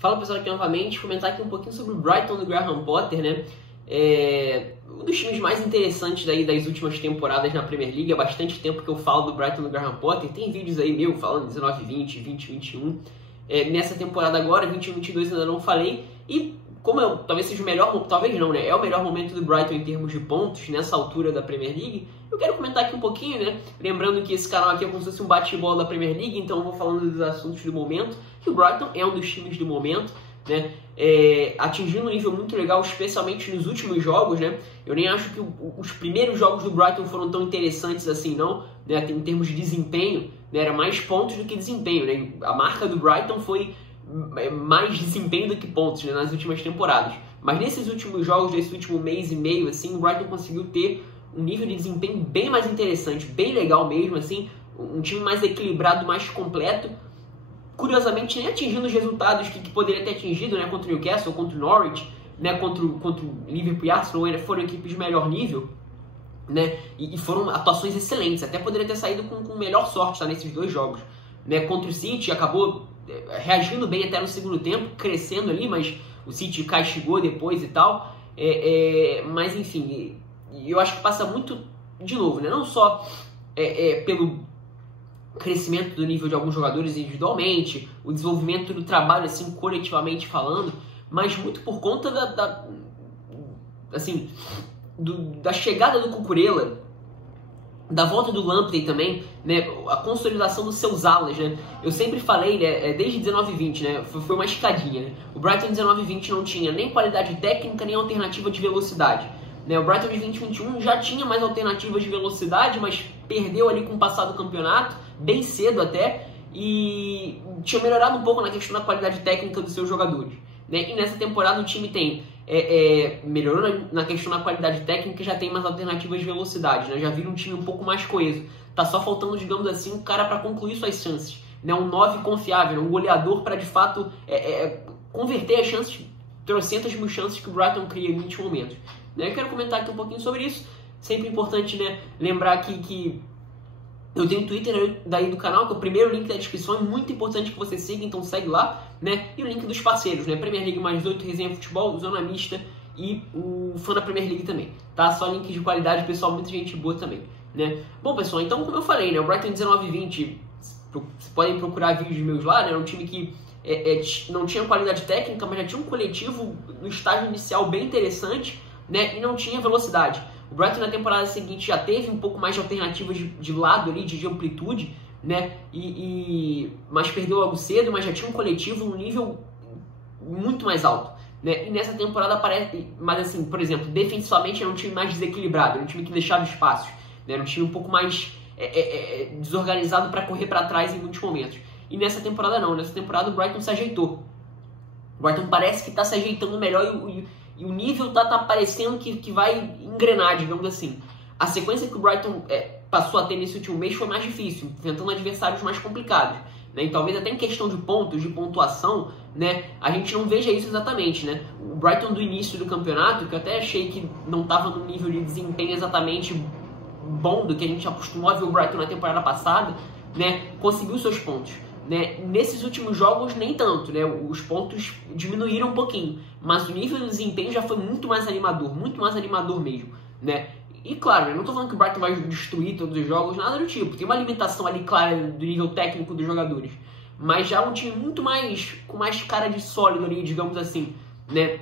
Fala pessoal aqui novamente, comentar aqui um pouquinho sobre o Brighton do Graham Potter, né? Um dos times mais interessantes daí das últimas temporadas na Premier League. Há bastante tempo que eu falo do Brighton do Graham Potter. Tem vídeos aí meu falando 19-20, 20-21. Nessa temporada agora, 21-22 ainda não falei. E como talvez seja o melhor, talvez não, né? É o melhor momento do Brighton em termos de pontos nessa altura da Premier League. Eu quero comentar aqui um pouquinho, né? Lembrando que esse canal aqui é como se fosse um bate-bola da Premier League, então eu vou falando dos assuntos do momento. Que o Brighton é um dos times do momento, né? Atingindo um nível muito legal, especialmente nos últimos jogos, né? Eu nem acho que os primeiros jogos do Brighton foram tão interessantes assim, não, né? Em termos de desempenho, né? Era mais pontos do que desempenho, né? A marca do Brighton foi mais desempenho do que pontos, né? Nas últimas temporadas. Mas nesses últimos jogos, desse último mês e meio, assim, o Brighton conseguiu ter um nível de desempenho bem mais interessante, bem legal mesmo, assim, um time mais equilibrado, mais completo. Curiosamente, nem atingindo os resultados que poderia ter atingido, né, contra o Newcastle, contra o Norwich, né, contra o Liverpool e Arsenal, foram equipes de melhor nível, né, e foram atuações excelentes. Até poderia ter saído com melhor sorte, tá, nesses dois jogos, né. Contra o City acabou reagindo bem até no segundo tempo, crescendo ali, mas o City castigou depois e tal. Mas enfim, eu acho que passa muito, de novo, né, não só pelo crescimento do nível de alguns jogadores individualmente, o desenvolvimento do trabalho assim coletivamente falando, mas muito por conta da chegada do Cucurella, da volta do Lamptey também, né, a consolidação dos seus alas, né. Eu sempre falei, né, desde 19-20, né, foi uma escadinha, né. O Brighton em 19-20 não tinha nem qualidade técnica, nem alternativa de velocidade, né. O Brighton de 20-21 já tinha mais alternativas de velocidade, mas perdeu ali com o passar do campeonato, bem cedo até, e tinha melhorado um pouco na questão da qualidade técnica dos seus jogadores, né. E nessa temporada o time tem melhorou na questão da qualidade técnica e já tem mais alternativas de velocidade, né? Já vira um time um pouco mais coeso. Tá só faltando, digamos assim, um cara para concluir suas chances, né? Um 9 confiável, um goleador para de fato converter as chances, trocentas mil chances que o Brighton cria em 20 momentos. Né? Eu quero comentar aqui um pouquinho sobre isso. Sempre importante, né, lembrar aqui que eu tenho Twitter daí do canal, que é o primeiro link da descrição, é muito importante que você siga, então segue lá, né? E o link dos parceiros, né? Premier League mais 8, Resenha Futebol, Zona Mista e o Fã da Premier League também, tá? Só link de qualidade, pessoal, muita gente boa também, né? Bom, pessoal, então como eu falei, né? O Brighton 19-20, vocês podem procurar vídeos meus lá, né? Era um time que não tinha qualidade técnica, mas já tinha um coletivo no estágio inicial bem interessante, né? E não tinha velocidade. O Brighton na temporada seguinte já teve um pouco mais de alternativas de lado ali, de amplitude, né? Mas perdeu logo cedo, mas já tinha um coletivo num nível muito mais alto, né? E nessa temporada aparece, mas assim, por exemplo, defensivamente era um time mais desequilibrado, era um time que deixava espaços, né? Era um time um pouco mais desorganizado para correr para trás em muitos momentos. E nessa temporada não, nessa temporada o Brighton se ajeitou. O Brighton parece que está se ajeitando melhor e o nível tá parecendo que vai engrenar, digamos assim. A sequência que o Brighton passou a ter nesse último mês foi mais difícil, enfrentando adversários mais complicados, né? E talvez até em questão de pontos, de pontuação, né, a gente não veja isso exatamente, né? O Brighton do início do campeonato, que eu até achei que não estava no nível de desempenho exatamente bom do que a gente acostumou a ver o Brighton na temporada passada, né, conseguiu seus pontos. Né? Nesses últimos jogos nem tanto, né? Os pontos diminuíram um pouquinho, mas o nível de desempenho já foi muito mais animador mesmo, né? E claro, eu não estou falando que o Brighton vai destruir todos os jogos, nada do tipo, tem uma limitação ali clara do nível técnico dos jogadores, mas já um time muito mais, com mais cara de sólido ali, digamos assim, né?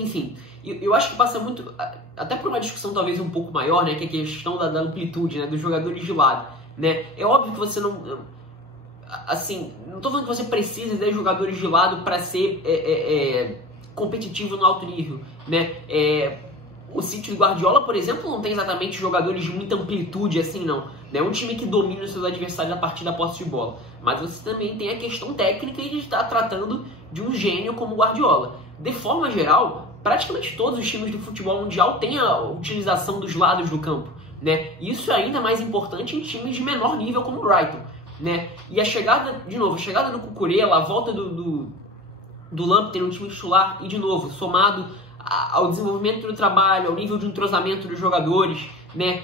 Enfim, eu acho que passa muito, até por uma discussão talvez um pouco maior, né? Que é a questão da amplitude, né? Dos jogadores de lado, né? É óbvio que você não... Assim, não tô falando que você precisa de jogadores de lado para ser competitivo no alto nível, né? O City do Guardiola, por exemplo, não tem exatamente jogadores de muita amplitude assim, não. É um time que domina os seus adversários a partir da posse de bola. Mas você também tem a questão técnica e de estar tratando de um gênio como o Guardiola. De forma geral, praticamente todos os times do futebol mundial têm a utilização dos lados do campo, né? Isso é ainda mais importante em times de menor nível como o Brighton, né? E a chegada, de novo, a chegada do Cucurella, a volta do Lamptey no time titular e, de novo, somado ao desenvolvimento do trabalho, ao nível de entrosamento dos jogadores, né,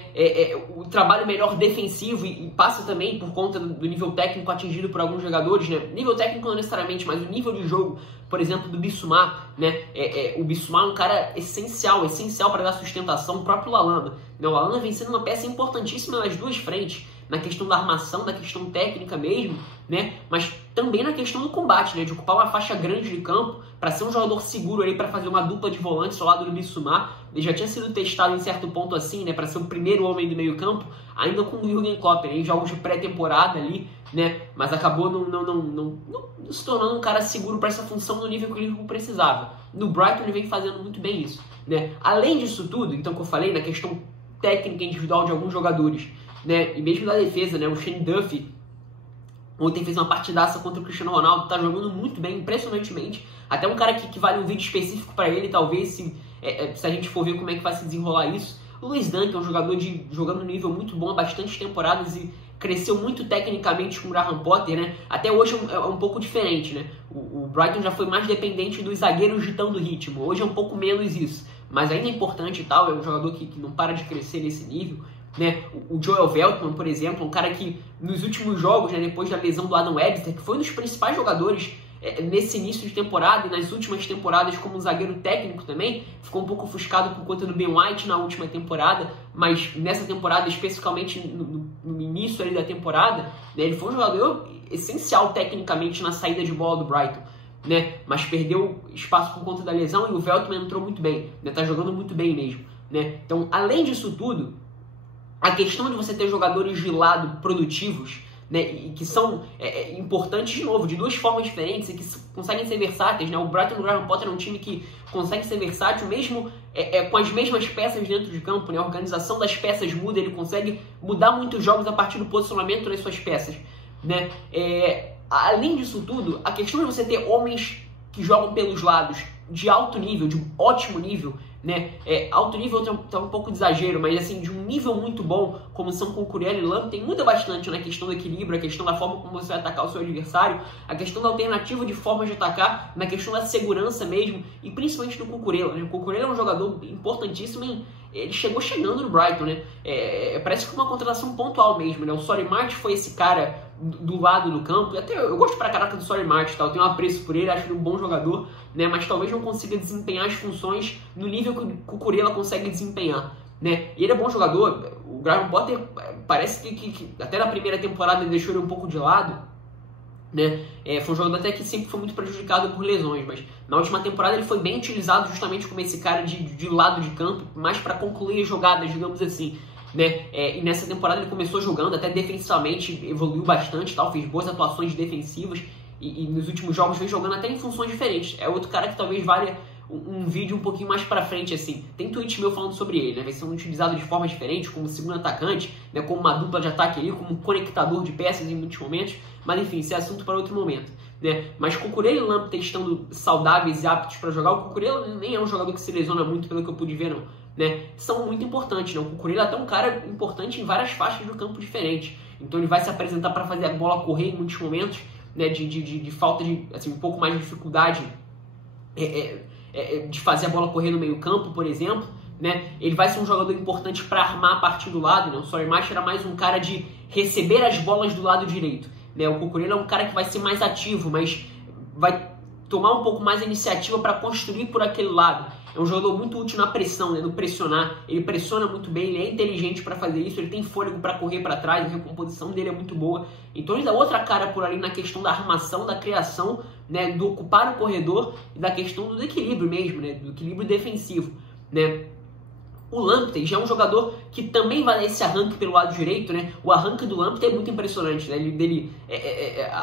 o trabalho melhor defensivo e passa também por conta do nível técnico atingido por alguns jogadores, né? Nível técnico não necessariamente, mas o nível de jogo, por exemplo, do Bissouma, né? O Bissouma é um cara essencial para dar sustentação, o próprio Lalana. Né? O Lalana vem sendo uma peça importantíssima nas duas frentes, na questão da armação, da questão técnica mesmo, né? Mas também na questão do combate, né? De ocupar uma faixa grande de campo, para ser um jogador seguro aí, para fazer uma dupla de volantes ao lado do Bissouma. Ele já tinha sido testado em certo ponto assim, né? Para ser o primeiro homem do meio campo, ainda com o Jürgen Klopp, né? Em jogos de pré-temporada ali, né? Mas acabou não se tornando um cara seguro para essa função no nível que o Liverpool precisava. No Brighton ele vem fazendo muito bem isso, né? Além disso tudo, então, que eu falei, na questão técnica individual de alguns jogadores, né? E mesmo da defesa, né? O Shane Duffy ontem fez uma partidaça contra o Cristiano Ronaldo, tá jogando muito bem, impressionantemente. Até um cara que vale um vídeo específico para ele, talvez, se a gente for ver como é que vai se desenrolar isso. O Luiz Dunk é um jogador jogando um nível muito bom há bastante temporadas e cresceu muito tecnicamente com o Graham Potter, né? Até hoje é um pouco diferente, né? O Brighton já foi mais dependente dos zagueiros ditando o ritmo. Hoje é um pouco menos isso, mas ainda é importante e tal. É um jogador que não para de crescer nesse nível, né? O Joel Veltman, por exemplo, um cara que nos últimos jogos, né, depois da lesão do Adam Webster, que foi um dos principais jogadores nesse início de temporada e nas últimas temporadas como zagueiro técnico também, ficou um pouco ofuscado por conta do Ben White na última temporada, mas nessa temporada, especificamente no início ali da temporada, né, ele foi um jogador essencial tecnicamente na saída de bola do Brighton, né, mas perdeu espaço por conta da lesão e o Veltman entrou muito bem, né, tá jogando muito bem mesmo, né. Então, além disso tudo, a questão de você ter jogadores de lado produtivos, né, e que são importantes, de novo, de duas formas diferentes e que conseguem ser versáteis, né? O Brighton do Graham Potter é um time que consegue ser versátil mesmo com as mesmas peças dentro de campo, né? A organização das peças muda, ele consegue mudar muitos jogos a partir do posicionamento das suas peças, né? Além disso tudo, a questão de você ter homens que jogam pelos lados de alto nível, de ótimo nível, né? Alto nível tá um pouco de exagero, mas assim, de um nível muito bom, como são Cucurella e Lamptey, muda bastante na questão do equilíbrio, a questão da forma como você vai atacar o seu adversário, a questão da alternativa de formas de atacar, na questão da segurança mesmo, e principalmente no Cucurella, né? O Cucurella é um jogador importantíssimo, ele chegou chegando no Brighton, né? Parece que uma contratação pontual mesmo, né? O Solly March foi esse cara do lado do campo, até eu gosto pra caraca do Solly March, tá? Eu tenho um apreço por ele, acho ele um bom jogador, né? Mas talvez não consiga desempenhar as funções no nível que o Cucurella consegue desempenhar, né? E ele é bom jogador, o Graham Potter parece que até na primeira temporada ele deixou ele um pouco de lado, né? Foi um jogador até que sempre foi muito prejudicado por lesões, mas na última temporada ele foi bem utilizado justamente como esse cara de lado de campo, mais para concluir as jogadas, digamos assim, né? E nessa temporada ele começou jogando, até defensivamente evoluiu bastante, tal, fez boas atuações defensivas e nos últimos jogos vem jogando até em funções diferentes. É outro cara que talvez valha um vídeo um pouquinho mais pra frente, assim. Tem tweet meu falando sobre ele, né? Vai ser utilizado de formas diferentes, como segundo atacante, né? Como uma dupla de ataque ali, como um conectador de peças em muitos momentos. Mas enfim, esse é assunto para outro momento, né? Mas Cucurella e Lamptey estando saudáveis e aptos para jogar, o Cucurella nem é um jogador que se lesiona muito, pelo que eu pude ver, não, né? São muito importantes, né? O Cucurella é até um cara importante em várias faixas do campo diferentes. Então ele vai se apresentar para fazer a bola correr em muitos momentos, né? De falta de, assim, um pouco mais de dificuldade de fazer a bola correr no meio campo, por exemplo, né? Ele vai ser um jogador importante para armar a partir do lado, né? O Solly March era mais um cara de receber as bolas do lado direito, né? O Cucurella é um cara que vai ser mais ativo, mas vai tomar um pouco mais a iniciativa para construir por aquele lado. É um jogador muito útil na pressão, né? No pressionar. Ele pressiona muito bem, ele é inteligente para fazer isso, ele tem fôlego para correr para trás, a recomposição dele é muito boa. Então ele dá outra cara por ali na questão da armação, da criação, né? Do ocupar o corredor e da questão do equilíbrio mesmo, né? Do equilíbrio defensivo, né? O Lamptey já é um jogador que também vai dar esse arranque pelo lado direito, né? O arranque do Lamptey é muito impressionante, né? Ele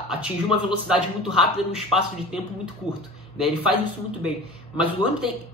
atingiu uma velocidade muito rápida num espaço de tempo muito curto, né? Ele faz isso muito bem. Mas o Lamptey,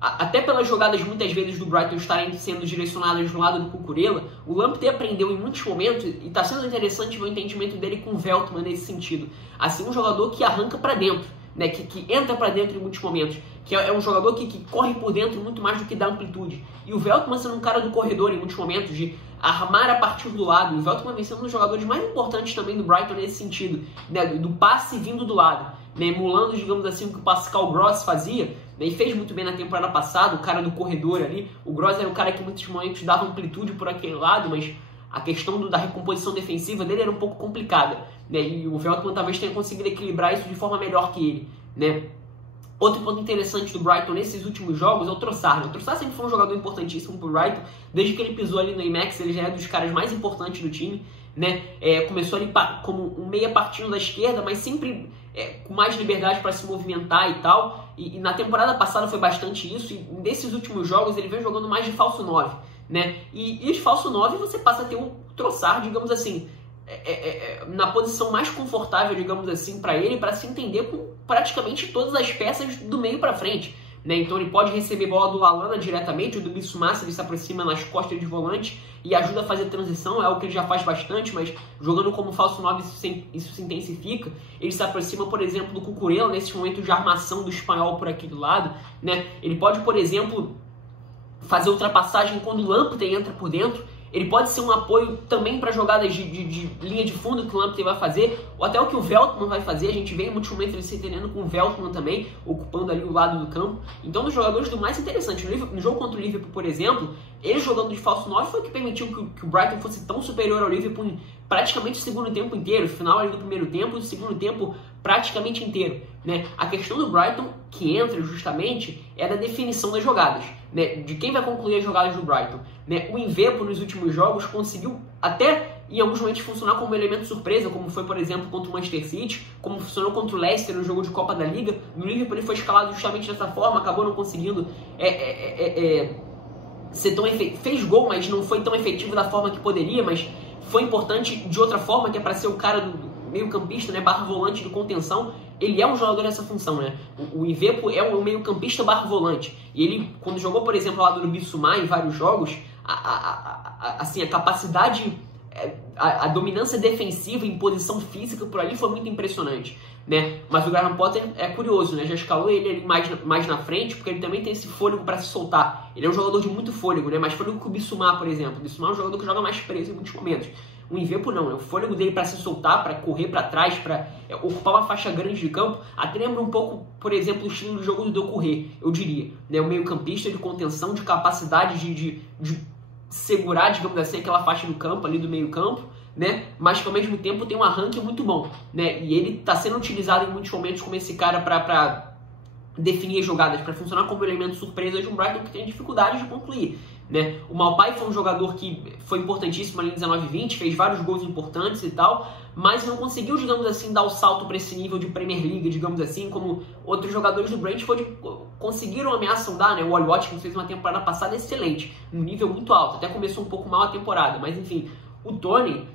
até pelas jogadas muitas vezes do Brighton estarem sendo direcionadas do lado do Cucurella, o Lamptey aprendeu em muitos momentos, e está sendo interessante ver o entendimento dele com o Veltman nesse sentido, assim, um jogador que arranca para dentro, né, que entra para dentro em muitos momentos, que é um jogador que corre por dentro muito mais do que dá amplitude. E o Veltman sendo um cara do corredor em muitos momentos, de armar a partir do lado. E o Veltman vem sendo um dos jogadores mais importantes também do Brighton nesse sentido, né, do passe vindo do lado, né, emulando, digamos assim, o que o Pascal Gross fazia, né, e fez muito bem na temporada passada, o cara do corredor ali. O Gross era um cara que em muitos momentos dava amplitude por aquele lado, mas a questão da recomposição defensiva dele era um pouco complicada, né, e o Veltman talvez tenha conseguido equilibrar isso de forma melhor que ele, né. Outro ponto interessante do Brighton nesses últimos jogos é o Trossard. O Trossard sempre foi um jogador importantíssimo pro Brighton. Desde que ele pisou ali no Ajax, ele já é dos caras mais importantes do time, né? Começou ali como um meia partindo da esquerda, mas sempre com mais liberdade para se movimentar e tal. E na temporada passada foi bastante isso. E nesses últimos jogos ele vem jogando mais de falso 9, né? E de falso 9 você passa a ter o Trossard, digamos assim, na posição mais confortável, digamos assim, para ele, para se entender com praticamente todas as peças do meio para frente, né? Então ele pode receber bola do Lallana diretamente, ou do Bissouma, se ele se aproxima nas costas de volante e ajuda a fazer transição, é algo que ele já faz bastante, mas jogando como falso 9 isso se intensifica. Ele se aproxima, por exemplo, do Cucurella nesse momento de armação do espanhol por aqui do lado, né? Ele pode, por exemplo, fazer ultrapassagem quando o Lamptey entra por dentro. Ele pode ser um apoio também para jogadas de linha de fundo que o Lamptey vai fazer, ou até o que o Veltman vai fazer. A gente vê em muitos momentos ele se entendendo com o Veltman também, ocupando ali o lado do campo. Então, um dos jogadores do mais interessante. No jogo contra o Liverpool, por exemplo, ele jogando de falso 9 foi o que permitiu que o Brighton fosse tão superior ao Liverpool em praticamente o segundo tempo inteiro, final ali do primeiro tempo e o segundo tempo praticamente inteiro, né? A questão do Brighton que entra justamente é da definição das jogadas, né? De quem vai concluir as jogadas do Brighton, né? O Mwepu nos últimos jogos conseguiu até em alguns momentos funcionar como elemento surpresa, como foi, por exemplo, contra o Manchester City, como funcionou contra o Leicester no jogo de Copa da Liga. No Liverpool ele foi escalado justamente dessa forma, acabou não conseguindo ser tão fez gol, mas não foi tão efetivo da forma que poderia, mas foi importante de outra forma, que é para ser o cara do meio campista, né, barra volante de contenção. Ele é um jogador nessa função, né? O Mwepu é um meio campista barra volante. E ele, quando jogou, por exemplo, ao lado do Bissouma em vários jogos, assim, a capacidade, a dominância defensiva em posição física por ali foi muito impressionante, né? Mas o Graham Potter é curioso, né? Já escalou ele ali mais na frente, porque ele também tem esse fôlego para se soltar. Ele é um jogador de muito fôlego, né? Mais fôlego que o Bissouma, por exemplo. O Bissouma é um jogador que joga mais preso em muitos momentos. O Mwepu não, né? O fôlego dele para se soltar, para correr para trás, para ocupar uma faixa grande de campo, até lembra um pouco, por exemplo, o estilo do jogo do Doucouré, eu diria, né? O meio campista de contenção, de capacidade de segurar, digamos assim, aquela faixa do campo, ali do meio campo, né? Mas que ao mesmo tempo tem um arranque muito bom, né? E ele está sendo utilizado em muitos momentos como esse cara para definir as jogadas, para funcionar como elemento surpresa de um Brighton que tem dificuldade de concluir, né? O Maupay foi um jogador que foi importantíssimo ali em 19-20, fez vários gols importantes e tal, mas não conseguiu, digamos assim, dar o salto para esse nível de Premier League, digamos assim, como outros jogadores do Brentford conseguiram ameaçar dar, né? O Ollie Watkins fez uma temporada passada excelente, um nível muito alto, até começou um pouco mal a temporada, mas enfim, o Toney,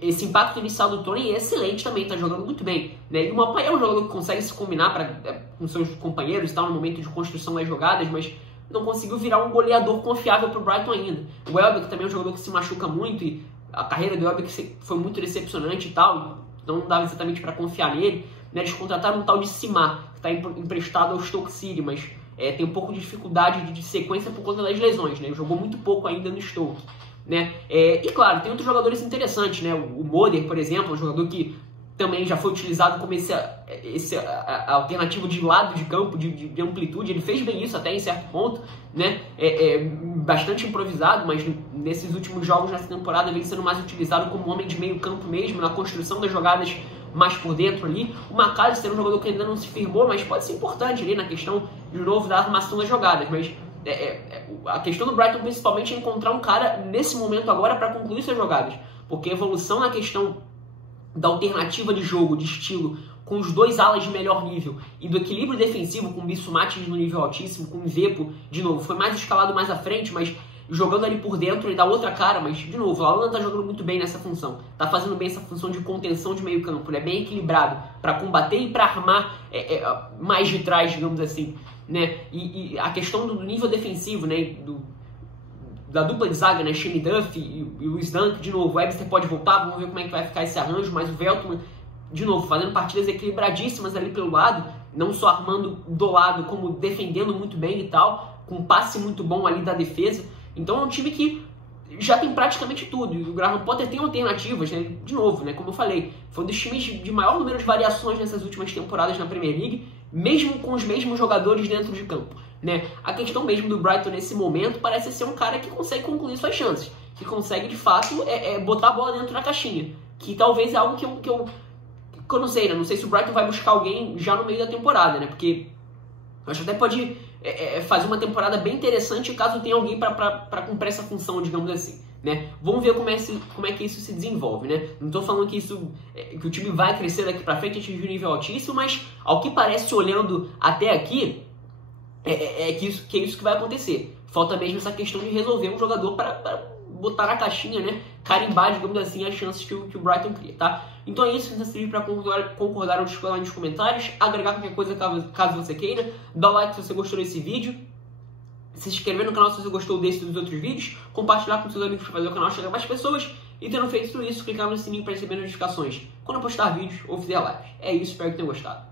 esse impacto inicial do Toney é excelente também, tá jogando muito bem, né? E o Maupay é um jogador que consegue se combinar com seus companheiros e tal, no momento de construção das jogadas, mas não conseguiu virar um goleador confiável para o Brighton ainda. O Welbeck também é um jogador que se machuca muito e a carreira do Welbeck foi muito decepcionante e tal, então não dava exatamente para confiar nele, né? Eles contrataram um tal de Sima, que está emprestado ao Stoke City, mas tem um pouco de dificuldade de sequência por conta das lesões, né? Ele jogou muito pouco ainda no Stoke, né? E claro, tem outros jogadores interessantes, né? O Moder, por exemplo, um jogador que também já foi utilizado como esse alternativo de lado de campo, de amplitude. Ele fez bem isso até em certo ponto, né? Bastante improvisado, mas nesses últimos jogos nessa temporada vem sendo mais utilizado como homem de meio campo mesmo, na construção das jogadas mais por dentro ali. O McAllister é um jogador que ainda não se firmou, mas pode ser importante ali na questão, de novo, da armação das jogadas, mas a questão do Brighton principalmente é encontrar um cara nesse momento agora para concluir suas jogadas, porque a evolução na questão da alternativa de jogo, de estilo, com os dois alas de melhor nível e do equilíbrio defensivo, com o Bissouma no nível altíssimo, com o Mwepu, de novo, foi mais escalado mais à frente, mas jogando ali por dentro ele dá outra cara, mas de novo, o Lallana tá jogando muito bem nessa função, tá fazendo bem essa função de contenção de meio campo, ele é bem equilibrado para combater e para armar mais de trás, digamos assim, né? E a questão do nível defensivo, né, da dupla de zaga, né, Shane Duffy e o Luis Dunk, de novo, o Webster pode voltar, vamos ver como é que vai ficar esse arranjo, mas o Veltman, de novo, fazendo partidas equilibradíssimas ali pelo lado, não só armando do lado, como defendendo muito bem e tal, com um passe muito bom ali da defesa. Então é um time que já tem praticamente tudo. E o Graham Potter tem alternativas, né? De novo, né? Como eu falei, foi um dos times de maior número de variações nessas últimas temporadas na Premier League, mesmo com os mesmos jogadores dentro de campo, né? A questão mesmo do Brighton nesse momento parece ser um cara que consegue concluir suas chances, que consegue de fato botar a bola dentro da caixinha, que talvez é algo que eu não sei, né? Não sei se o Brighton vai buscar alguém já no meio da temporada, né? Porque eu acho que até pode fazer uma temporada bem interessante caso tenha alguém para cumprir essa função, digamos assim, né? Vamos ver como é que isso se desenvolve, né? Não estou falando que que o time vai crescer daqui para frente, atingir um nível altíssimo, mas ao que parece, olhando até aqui, que é isso que vai acontecer. Falta mesmo essa questão de resolver um jogador para botar na caixinha, né? Carimbar, digamos assim, as chances que o Brighton cria, tá? Então é isso, se para concordar ou discordar nos comentários, agregar qualquer coisa caso você queira, dá o like se você gostou desse vídeo, se inscrever no canal se você gostou desse e dos outros vídeos, compartilhar com seus amigos para fazer o canal chegar a mais pessoas, e tendo feito tudo isso, clicar no sininho para receber notificações quando eu postar vídeos ou fizer lives. É isso, espero que tenham gostado.